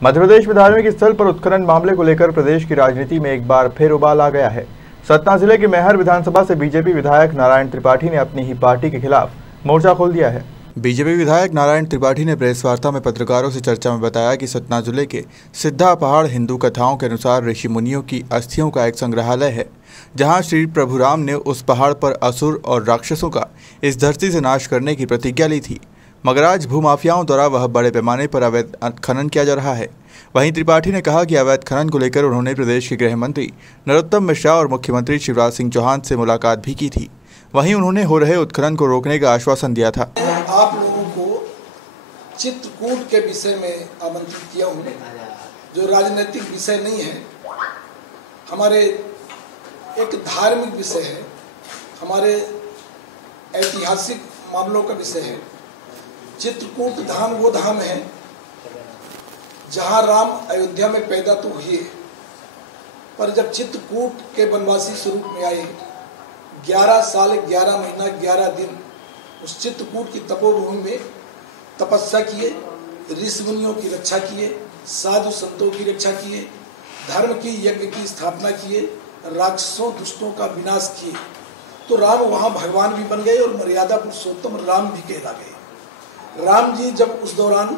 मध्य प्रदेश में धार्मिक स्थल पर उत्खनन मामले को लेकर प्रदेश की राजनीति में एक बार फिर उबाल आ गया है। सतना जिले के मैहर विधानसभा से बीजेपी विधायक नारायण त्रिपाठी ने अपनी ही पार्टी के खिलाफ मोर्चा खोल दिया है। बीजेपी विधायक नारायण त्रिपाठी ने प्रेस वार्ता में पत्रकारों से चर्चा में बताया कि सतना जिले के सिद्धा पहाड़ हिंदू कथाओं के अनुसार ऋषि मुनियों की अस्थियों का एक संग्रहालय है, जहां श्री प्रभु राम ने उस पहाड़ पर असुर और राक्षसों का इस धरती से नाश करने की प्रतिज्ञा ली थी, मगर आज भूमाफियाओं द्वारा वह बड़े पैमाने पर अवैध खनन किया जा रहा है। वहीं त्रिपाठी ने कहा कि अवैध खनन को लेकर उन्होंने प्रदेश के गृह मंत्री नरोत्तम मिश्रा और मुख्यमंत्री शिवराज सिंह चौहान से मुलाकात भी की थी। वहीं उन्होंने हो रहे उत्खनन को रोकने का आश्वासन दिया था। आप लोगों को चित्रकूट के विषय में आमंत्रित किया हूँ, जो राजनीतिक विषय नहीं है, हमारे एक धार्मिक विषय है, हमारे ऐतिहासिक मामलों का विषय है। चित्रकूट धाम वो धाम है जहाँ राम अयोध्या में पैदा तो हुए, पर जब चित्रकूट के वनवासी स्वरूप में आए, 11 साल 11 महीना 11 दिन उस चित्रकूट की तपोभूमि में तपस्या किए, ऋषि मुनियों की रक्षा किए, साधु संतों की रक्षा किए, धर्म की यज्ञ की स्थापना किए, राक्षसों दुष्टों का विनाश किए, तो राम वहाँ भगवान भी बन गए और मर्यादा पुरुषोत्तम राम भी कहला गए। राम जी जब उस दौरान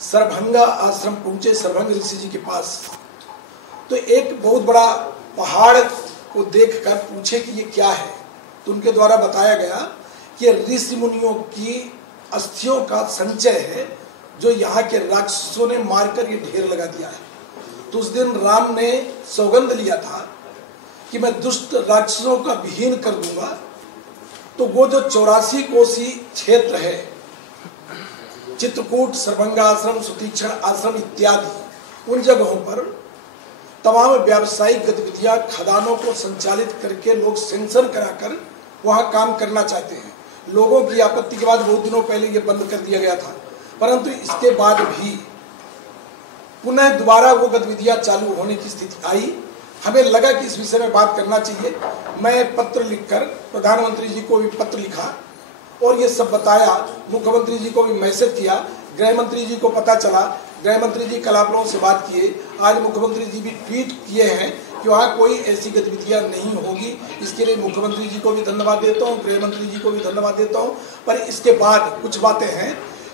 सरभंगा आश्रम पहुंचे, सरभंग ऋषि जी के पास, तो एक बहुत बड़ा पहाड़ को देखकर पूछे कि ये क्या है, तो उनके द्वारा बताया गया कि ऋषि मुनियों की अस्थियों का संचय है, जो यहाँ के राक्षसों ने मारकर ये ढेर लगा दिया है। तो उस दिन राम ने सौगंध लिया था कि मैं दुष्ट राक्षसों का विहीन कर दूंगा। तो वो जो 84 कोसी क्षेत्र है, चित्रकूट, सरभंगा आश्रम, सुतीक्षण आश्रम इत्यादि, उन जगहों पर तमाम व्यावसायिक गतिविधियां, खदानों को संचालित करके लोग सेंसर कराकर वहां काम करना चाहते हैं। लोगों की आपत्ति के बाद बहुत दिनों पहले ये बंद कर दिया गया था, परंतु इसके बाद भी पुनः दोबारा वो गतिविधियां चालू होने की स्थिति आई। हमें लगा कि इस विषय में बात करना चाहिए। मैं पत्र लिखकर प्रधानमंत्री जी को भी पत्र लिखा और ये सब बताया, मुख्यमंत्री जी को भी मैसेज किया, गृह मंत्री जी को पता चला, गृह मंत्री जी कल आप लोगों से बात किए, आज मुख्यमंत्री जी भी ट्वीट किए हैं कि वहाँ कोई ऐसी गतिविधियाँ नहीं होगी। इसके लिए मुख्यमंत्री जी को भी धन्यवाद देता हूँ, गृह मंत्री जी को भी धन्यवाद देता हूँ। पर इसके बाद कुछ बातें हैं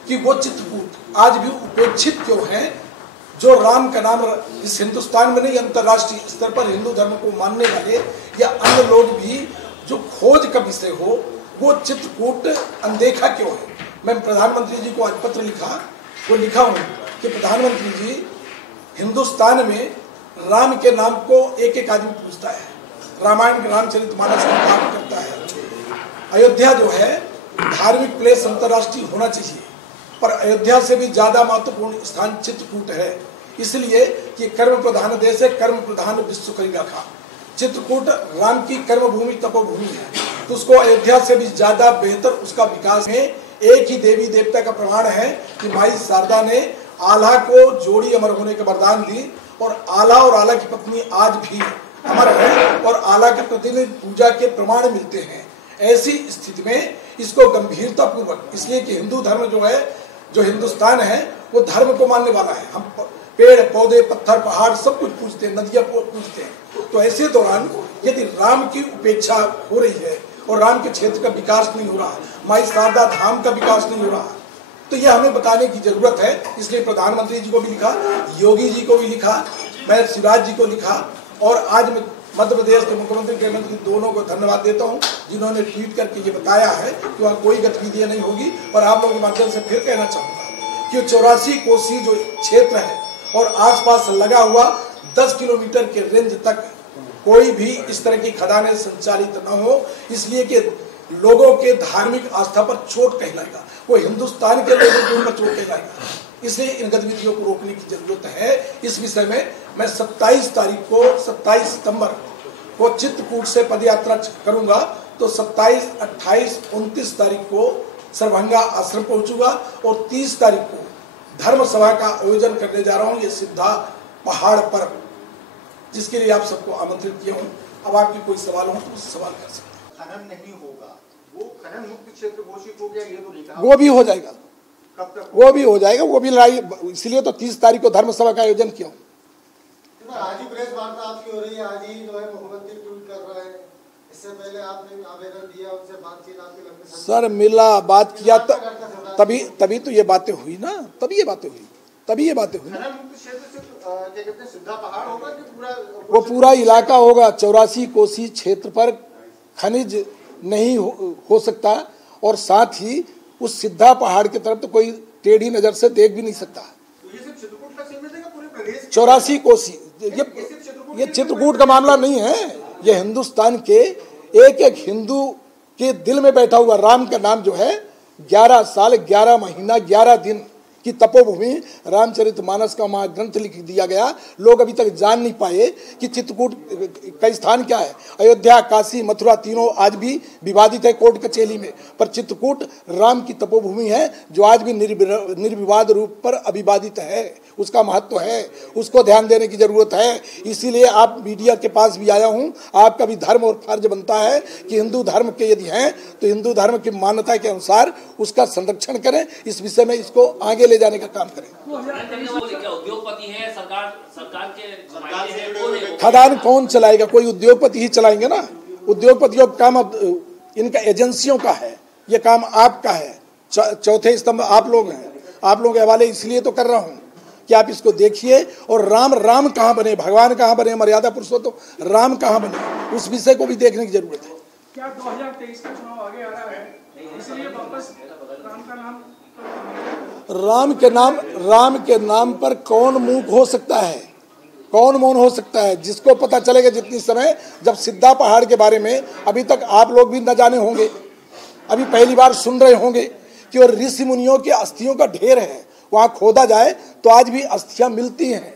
कि वो चित्रकूट आज भी उपेक्षित क्यों है, जो राम का नाम इस हिंदुस्तान में नहीं, अंतर्राष्ट्रीय स्तर पर हिंदू धर्म को मानने वाले या अन्य लोग भी जो खोज का विषय हो, वो चित्रकूट अनदेखा क्यों है। मैं प्रधानमंत्री जी को आज पत्र लिखा, वो लिखा हूँ कि प्रधानमंत्री जी, हिंदुस्तान में राम के नाम को एक एक आदमी पूछता है, रामायण रामचरितमानस का पाठ करता है। अयोध्या जो है धार्मिक प्लेस अंतर्राष्ट्रीय होना चाहिए, पर अयोध्या से भी ज्यादा महत्वपूर्ण स्थान चित्रकूट है, इसलिए कि कर्म प्रधान देश है, कर्म प्रधान विश्व करी रखा। चित्रकूट राम की कर्म भूमि तपोभूमि है, तो उसको अयोध्या से भी ज्यादा बेहतर उसका विकास है। एक ही देवी देवता का प्रमाण है कि माई शारदा ने आल्हा को जोड़ी अमर होने का वरदान ली, और आल्हा और आल्हा की पत्नी आज भी अमर है और आल्हा के प्रतिदिन पूजा के प्रमाण मिलते हैं। ऐसी स्थिति में इसको गंभीरता पूर्वक, इसलिए कि हिंदू धर्म जो है, जो हिंदुस्तान है, वो धर्म को मानने वाला है। हम पेड़ पौधे पत्थर पहाड़ सब कुछ पूजते हैं, नदियां पूजते हैं। तो ऐसे दौरान यदि राम की उपेक्षा हो रही है और राम के क्षेत्र का विकास नहीं हो रहा, माई शारदा धाम का विकास नहीं हो रहा, तो यह हमें बताने की जरूरत है। इसलिए प्रधानमंत्री जी को भी लिखा, योगी जी को भी लिखा, मैं शिवराज जी को लिखा, और आज मैं मध्य प्रदेश के मुख्यमंत्री गृह मंत्री दोनों को धन्यवाद देता हूं, जिन्होंने ट्वीट करके ये बताया है कि वहाँ कोई गतिविधियां नहीं होगी। और आप लोगों के माध्यम से फिर कहना चाहूंगा कि 84 कोसी जो क्षेत्र है और आसपास लगा हुआ 10 किलोमीटर के रेंज तक कोई भी इस तरह की खदानें संचालित न हो, इसलिए कि लोगों के धार्मिक आस्था पर चोट कहलाएगा, वो हिंदुस्तान के लोगों के ऊपर चोट कहलाएगा। इसलिए इन गतिविधियों को रोकने की जरूरत है। इस विषय में मैं 27 तारीख को, 27 सितंबर को चित्रकूट से पदयात्रा करूंगा, तो 27, 28, 29 तारीख को सरभंगा आश्रम पहुंचूंगा और 30 तारीख को धर्म सभा का आयोजन करने जा रहा हूं, ये सिद्धा पहाड़ पर, जिसके लिए आप सबको आमंत्रित किया हूं। अब आपके कोई सवाल हो तो सवाल कर सकते हैं। खनन नहीं होगा, वो खनन मुक्त क्षेत्र घोषित हो गया, ये तो लिखा, वो भी हो जाएगा। वो भी हो जाएगा, वो भी लड़ाई। इसलिए तो 30 तारीख को धर्म सभा का आयोजन किया। आज ही प्रेस वार्ता आपकी हो रही है, आज ही जो है मुख्यमंत्री ट्वीट कर रहे हैं, इससे पहले आपने आवेदन दिया, उनसे बातचीत आपकी लंबी सर मिला, बात किया, तभी तो ये बातें हुई ना, तभी ये बातें हुई। सिद्धा पहाड़ होगा कि पूरा वो पूरा इलाका होगा। 84 कोसी क्षेत्र पर खनिज नहीं हो सकता, और साथ ही उस सिद्धा पहाड़ की तरफ तो कोई टेढ़ी नजर से देख भी नहीं सकता। 84 कोसी, ये चित्रकूट का मामला नहीं है, ये हिंदुस्तान के एक एक हिंदू के दिल में बैठा हुआ राम का नाम जो है 11 साल 11 महीना 11 दिन की तपोभूमि रामचरितमानस का महाग्रंथ लिख दिया गया। लोग अभी तक जान नहीं पाए कि चित्रकूट का स्थान क्या है। अयोध्या, काशी, मथुरा तीनों आज भी विवादित है कोर्ट कचहरी में, पर चित्रकूट राम की तपोभूमि है जो आज भी निर्विवाद रूप पर अविवादित है। उसका महत्व है, उसको ध्यान देने की जरूरत है। इसीलिए आप मीडिया के पास भी आया हूँ। आपका भी धर्म और फर्ज बनता है कि हिंदू धर्म के यदि हैं तो हिंदू धर्म की मान्यता के अनुसार उसका संरक्षण करें, इस विषय में इसको आगे ले जाने का काम करें। उद्योगपति है, सरकार के खदान कौन चलाएगा? कोई उद्योगपति ही चलाएंगे ना। उद्योगपतियों का काम अब इनका एजेंसियों का है, ये काम आपका है। चौथे स्तंभ आप लोग हैं, आप लोगों के हवाले इसलिए तो कर रहा हूँ कि आप इसको देखिए। और राम कहाँ बने, भगवान कहाँ बने, मर्यादा पुरुषोत्तम राम कहाँ बने, उस विषय को भी देखने की जरूरत है। क्या 2023 का चुनाव आगे आ रहा है, इसलिए वापस राम का नाम? राम के नाम पर कौन मूक हो सकता है, कौन मौन हो सकता है? जिसको पता चलेगा जितनी समय, जब सिद्धा पहाड़ के बारे में अभी तक आप लोग भी न जाने होंगे, अभी पहली बार सुन रहे होंगे कि और ऋषि मुनियों की अस्थियों का ढेर है, वहाँ खोदा जाए तो आज भी अस्थियां मिलती हैं।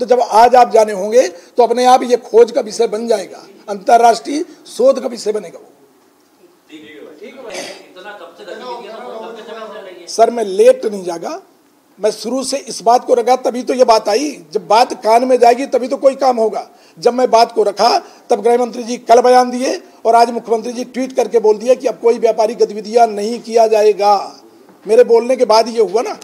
तो जब आज आप जाने होंगे तो अपने आप ये खोज का विषय बन जाएगा, अंतर्राष्ट्रीय शोध का विषय बनेगा वो। सर मैं लेट नहीं जागा, मैं शुरू से इस बात को रखा, तभी तो ये बात आई। जब बात कान में जाएगी तभी तो कोई काम होगा। जब मैं बात को रखा तब गृह मंत्री जी कल बयान दिए और आज मुख्यमंत्री जी ट्वीट करके बोल दिए कि अब कोई व्यापारिक गतिविधियां नहीं किया जाएगा। मेरे बोलने के बाद ये हुआ ना।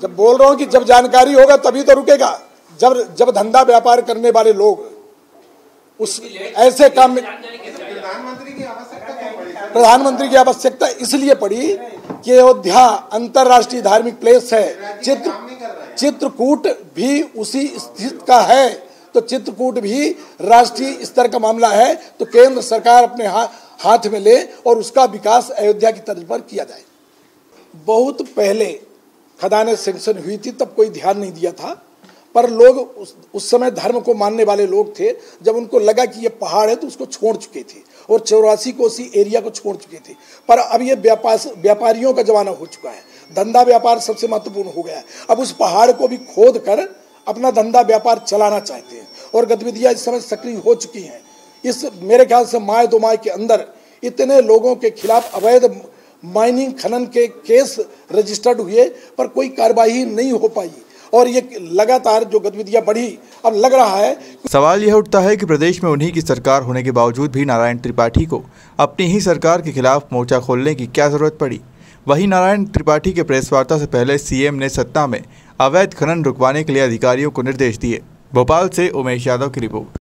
जब बोल रहा हूँ कि जब जानकारी होगा तभी तो रुकेगा। जब धंधा व्यापार करने वाले लोग उस ऐसे काम में, प्रधानमंत्री की आवश्यकता इसलिए पड़ी कि अयोध्या अंतर्राष्ट्रीय धार्मिक प्लेस है, चित्रकूट भी उसी स्थित का है, तो चित्रकूट भी राष्ट्रीय स्तर का मामला है, तो केंद्र सरकार अपने हाथ में ले और उसका विकास अयोध्या की तर्ज पर किया जाए। बहुत पहले खदानें सैंक्शन हुई थी, तब कोई ध्यान नहीं दिया था, पर लोग उस समय धर्म को मानने वाले लोग थे। जब उनको लगा कि ये पहाड़ है तो उसको छोड़ चुके थे और 84 कोसी एरिया को छोड़ चुके थे। पर अब ये व्यापारियों का जमाना हो चुका है, धंधा व्यापार सबसे महत्वपूर्ण हो गया है। अब उस पहाड़ को भी खोद कर अपना धंधा व्यापार चलाना चाहते हैं और गतिविधियां इस समय सक्रिय हो चुकी हैं। इस मेरे ख्याल से माह 2 माह के अंदर इतने लोगों के खिलाफ अवैध माइनिंग खनन के केस रजिस्टर्ड हुए, पर कोई कार्रवाई नहीं हो पाई और ये लगातार जो गतिविधियां बढ़ी, अब लग रहा है। सवाल यह उठता है कि प्रदेश में उन्हीं की सरकार होने के बावजूद भी नारायण त्रिपाठी को अपनी ही सरकार के खिलाफ मोर्चा खोलने की क्या जरूरत पड़ी। वहीं नारायण त्रिपाठी के प्रेस वार्ता से पहले सीएम ने सत्ता में अवैध खनन रुकवाने के लिए अधिकारियों को निर्देश दिए। भोपाल से उमेश यादव की रिपोर्ट।